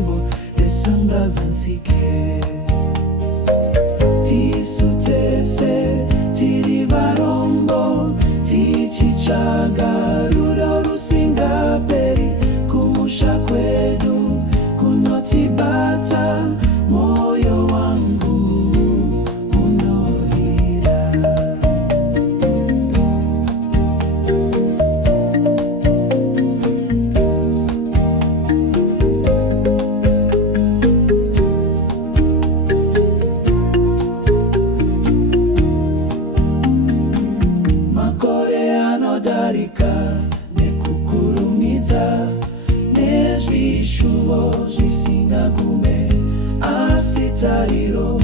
nuvo descendas anziché. Ti sutese, ti rivarombo, ti chichaga, ruro rusinga peri, kumusha kwedu, kunotibata, moyo wangu unorira. Darika nekukurumiza nezvishuvo zvisingagume, asi tariro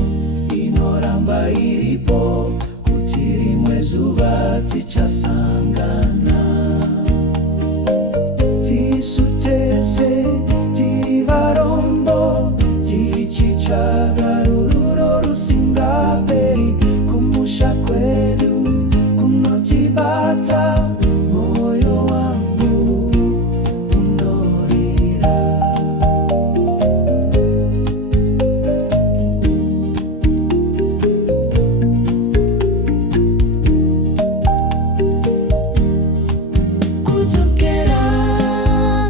inoramba iripo kuti rimwe zuva tichasangana. Tisutese, tiri varombo, tichitsvaga rururo rusingaperi, kumusha kwedu kunotibata, moyo wangu unorira. Kudzokera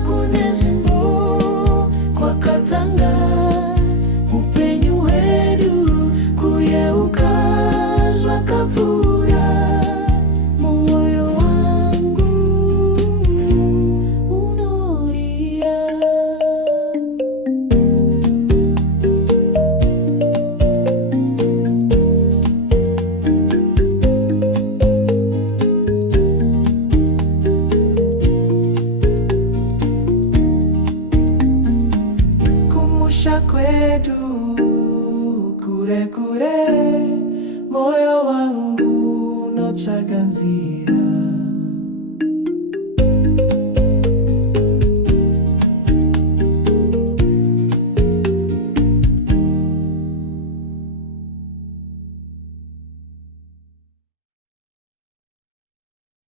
kune nzvimbo kwakatanga upenyu hwedu, kuyeuka zvakapfuura, moyo wangu unorira. Kumusha kwedu